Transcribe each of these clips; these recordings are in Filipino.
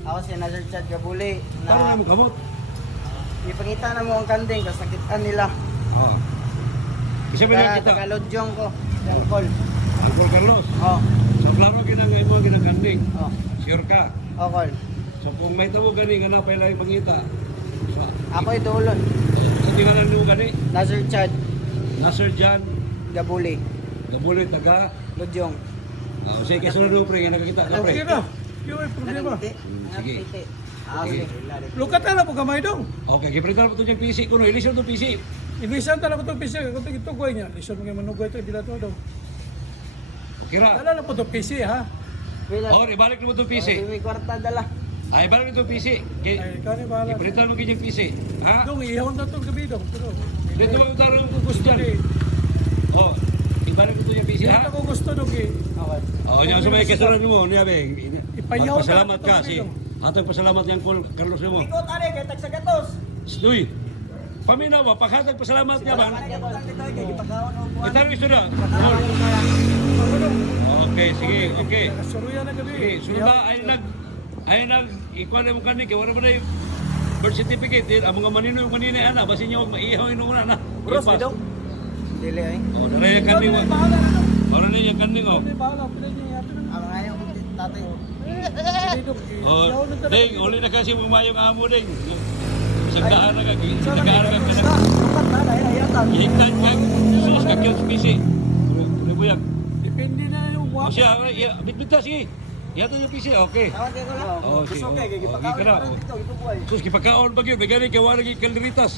Ako si Nazar Chad Gabuli Taro na na mo kamot. ipangita na mo ang kanding kasi nakitaan nila. Ah. Isa ba na kita? Tagalodyong ko. Yung call. Uncle Carlos. Oh, Sa klaro kinangay mo ginaganding. oh, Sure ka. oh, call. So kung may tamo gani nga na pala yung pangita. Sa Ako idulon. hindi nga nang gani. Nazar Chad Nasir Jan, Gabuli. Gabulit taga. Lodyong. Sige kasunod mo pre nga nakakita na pre. Okay na. Yung may problema. Sige. Ah, Sige. Lukat na po kamay dong. Okay, gipritar po itong PC ko no. Ilisyon itong PC. Inisan talaga itong PC. Kung ito ko niya. Inisan mo yung manugay ito. Hindi na ito dong. Kira. Dala na po itong PC ha. Oh, ibalik mo itong PC. May kwarta dala. Ay, ibalik mo itong PC. Ay, ikaw ni bahala. Ipritar mo kanyang PC. Ha? Dong, ihon na itong gabi dong. Pero, Dito ba utaro mo kung gusto Hindi. dyan? Oh, ibalik mo itong PC Hindi ha? ako gusto dong eh. Okay. Oh, yan sa may kasunod mo. Niya, Beng. Ipayaw na Pasalamat ito, ka ito, si. ito. Atong pasalamat yung Carlos mo. Ikot are kay tagsagatos. Uy, paminaw ba? Paghatag pasalamat niya ba? Itaro gusto na. Okay, sige, okay. Suruyan na gabi. Sige, sunod na, ay ikuha na mo kani, kaya wala ba na yung birth certificate, ang mga manino yung manina, ana, basin niyo, maihaw yung una na. Bros, bidong. Dili ay. Oh, dala yung kaning, Ikaw na bahala na dong. wala na yung kaning, oh. Ikaw na bahala. Pinay niya yato na. Ang ayaw ko tatay. Hindi dong. Oh, Ihon na talaga. ding, uli na kasi bumayong amo, ding. Isang daan na ka, isang daan na ka, Lukat na dahil ayatan. ihigtan ka, sus ka kiyot spisi. Uli mo yan. Depende na yung O wap. siya, bitbita, sige. Yato yung PC, okay. Tawag ko lang. Oh, sige, Gusto oh, kay oh, gipakaon okay ka na, parang oh. dito ibubuhay. Sus, kipagkaon ba yun? May gani, kawa lagi kaleritas.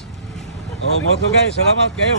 Oh, mga to guys, salamat kayo.